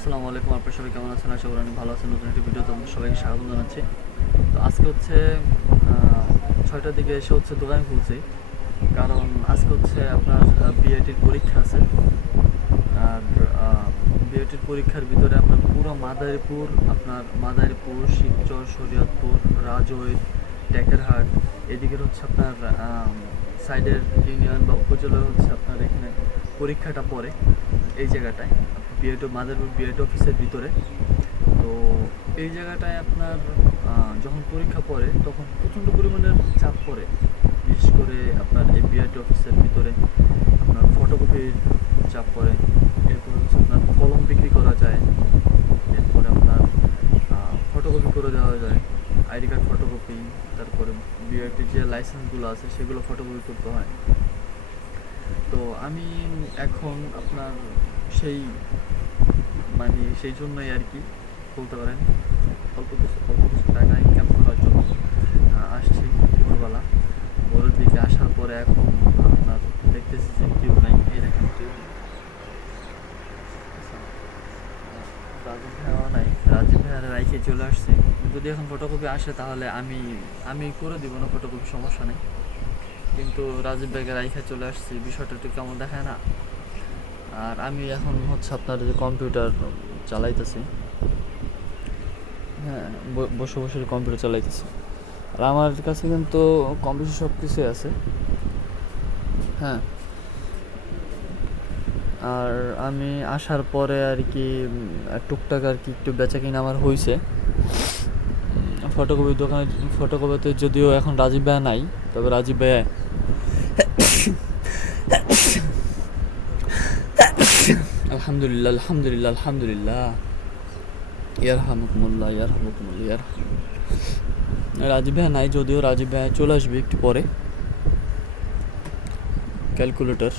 আসসালামু আলাইকুম, আপনার সবাই কেমন আছেন? আশা করি ভালো আছেন। নতুন একটি ভিডিও তোমাদের সবাইকে স্বাগত জানাচ্ছি। তো আজকে হচ্ছে ছয়টার দিকে এসে হচ্ছে দোকান খুলছি। কারণ আজকে হচ্ছে আপনার বিআইটির পরীক্ষা আছে। আর বিআইটির পরীক্ষার ভিতরে আপনার পুরো মাদারীপুর, আপনার মাদারীপুর শিবচর শরীয়তপুর, রাজৈর, টেকেরহাট, এদিকের হচ্ছে আপনার সাইডের ইউনিয়ন বা উপজেলার হচ্ছে আপনার এখানে পরীক্ষাটা পড়ে এই জায়গাটায়। বিএড মাদারীপুর বিএড অফিসের ভিতরে। তো এই জায়গাটায় আপনার যখন পরীক্ষা পড়ে, তখন প্রচণ্ড পরিমাণের চাপ পড়ে। বিশেষ করে আপনার এই বিআইটি অফিসের ভিতরে আপনার ফটোকপির চাপ পড়ে। এরপর হচ্ছে আপনার কলম বিক্রি করা যায়। এরপরে আপনার ফটোকপি করে দেওয়া যায়। আইডি কার্ড ফটোকপি তারপরে বিআইটির যে লাইসেন্সগুলো আছে, সেগুলো ফটোকপি করতে হয়। তো আমি এখন আপনার সেই মানে সেই জন্যই আর কি বলতে পারেন। অল্প কিছু অল্প কিছু টাকা ইনকাম করার জন্য আসছি ভোরবেলা। ভোরের দিকে আসার পরে এখন আপনার দেখতেছি যে কেউ নাই। এই দেখেন কেউ নেই। রাজীব ভাইও নাই। রাজীব ভাইয়ের রাইখে চলে আসছে। যদি এখন ফটোকপি আসে তাহলে আমি আমি করে দিব না ফটোকপি সমস্যা নেই। কিন্তু রাজীব ভাইকে রাইখে চলে আসছি। বিষয়টা একটু কেমন দেখায় না? আর আমি এখন হচ্ছে আপনার যে কম্পিউটার চালাইতেছি। হ্যাঁ বসে বসে কম্পিউটার চালাইতেছি। আর আমার কাছে কিন্তু কম বেশি সব কিছুই আছে। হ্যাঁ। আর আমি আসার পরে আর কি টুকটাক আর কি একটু বেচা কিনা আমার হয়েছে ফটোকপির দোকানে ফটোকপিতে যদিও এখন রাজীব ভাই নাই, তবে রাজীব ভাই আলহামদুলিল্লাহ আলহামদুলিল্লাহ আলহামদুলিল্লাহ ইয়ার হামুকুমুল্লাহ ইয়ার হামুকুমুল্লাহ ইয়ার রাজীব ভাই নাই যদিও রাজীব ভাই চলে আসবে একটু পরে ক্যালকুলেটর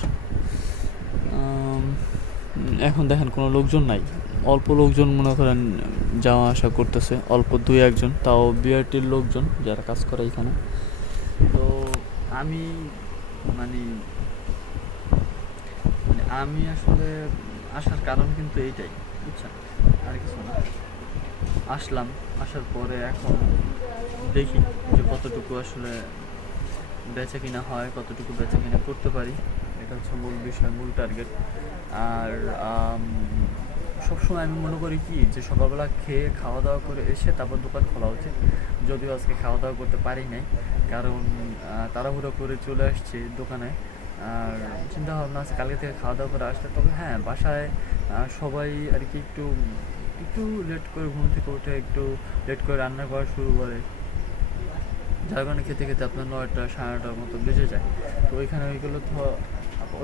এখন দেখেন কোনো লোকজন নাই। অল্প লোকজন মনে করেন যাওয়া আসা করতেছে। অল্প দুই একজন, তাও বিআরটির লোকজন যারা কাজ করে এখানে। তো আমি মানে আমি আসলে আসার কারণ কিন্তু এইটাই, বুঝছেন? আর কিছু না। আসলাম, আসার পরে এখন দেখি যে কতটুকু আসলে বেচা কিনা হয়, কতটুকু বেচা কিনা করতে পারি। এটা হচ্ছে মূল বিষয়, মূল টার্গেট আর সবসময় আমি মনে করি কি যে সকালবেলা খেয়ে খাওয়া দাওয়া করে এসে তারপর দোকান খোলা উচিত। যদিও আজকে খাওয়া দাওয়া করতে পারি নাই, কারণ তাড়াহুড়ো করে চলে আসছি দোকানে। আর চিন্তা ভাবনা আছে, কালকে থেকে খাওয়া দাওয়া করে আসতে তবে হ্যাঁ বাসায় সবাই আর কি একটু একটু লেট করে ঘুম থেকে উঠে একটু লেট করে রান্না করা শুরু করে। যার কারণে খেতে খেতে আপনার নয়টা, সাড়ে নটার মতো বেজে যায়। তো ওইখানে ওইগুলো তো,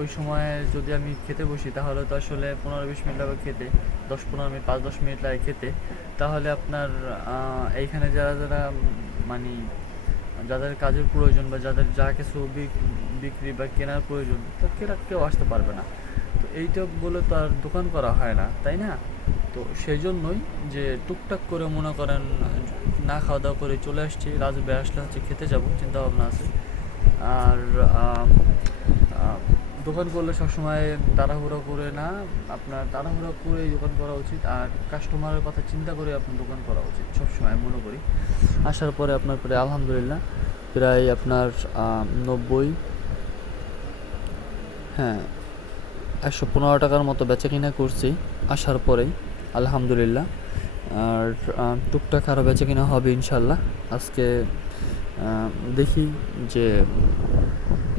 ওই সময় যদি আমি খেতে বসি, তাহলে তো আসলে পনেরো বিশ মিনিট লাগবে খেতে। দশ পনেরো মিনিট, পাঁচ দশ মিনিট লাগে খেতে। তাহলে আপনার এইখানে যারা যারা মানে যাদের কাজের প্রয়োজন বা যাদের যা কিছু বিক- বিক্রি বা কেনার প্রয়োজন, তো কেনার কেউ আসতে পারবে না। তো এইটা বলে তো আর দোকান করা হয় না, তাই না? তো সেই জন্যই যে টুকটাক করে মনে করেন না খাওয়া দাওয়া করে চলে আসছি রাজবে আসলে হচ্ছে খেতে যাব, চিন্তা ভাবনা আছে। আর দোকান করলে সবসময় তাড়াহুড়ো করে না, আপনার তাড়াহুড়ো করে দোকান করা উচিত আর কাস্টমারের কথা চিন্তা করে আপনার দোকান করা উচিত, সবসময় মনে করি। আসার পরে আপনার পরে আলহামদুলিল্লাহ, প্রায় আপনার নব্বই হ্যাঁ একশো পনেরো টাকার মতো বেচা কিনা করছি আসার পরেই, আলহামদুলিল্লাহ। আর টুকটাক আরও বেচা কিনা হবে ইনশাল্লাহ। আজকে দেখি যে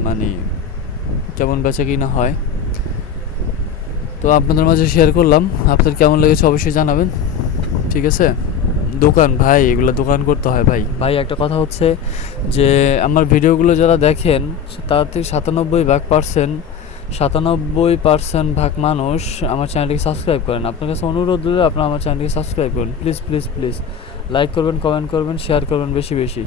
মানে কেমন বেচা কিনা হয়। তো আপনাদের মাঝে শেয়ার করলাম। আপনার কেমন লেগেছে অবশ্যই জানাবেন। ঠিক আছে? দোকান, ভাই, এগুলো দোকান করতে হয়, ভাই। ভাই, একটা কথা হচ্ছে যে, আমার ভিডিওগুলো যারা দেখেন থেকে সাতানব্বই ভাগ পার্সেন্ট সাতানব্বই পার্সেন্ট ভাগ মানুষ আমার চ্যানেলটিকে সাবস্ক্রাইব করেন। আপনার কাছে অনুরোধ দিলে আপনারা আমার চ্যানেলটিকে সাবস্ক্রাইব করুন। প্লিজ প্লিজ প্লিজ লাইক করবেন কমেন্ট করবেন শেয়ার করবেন বেশি বেশি।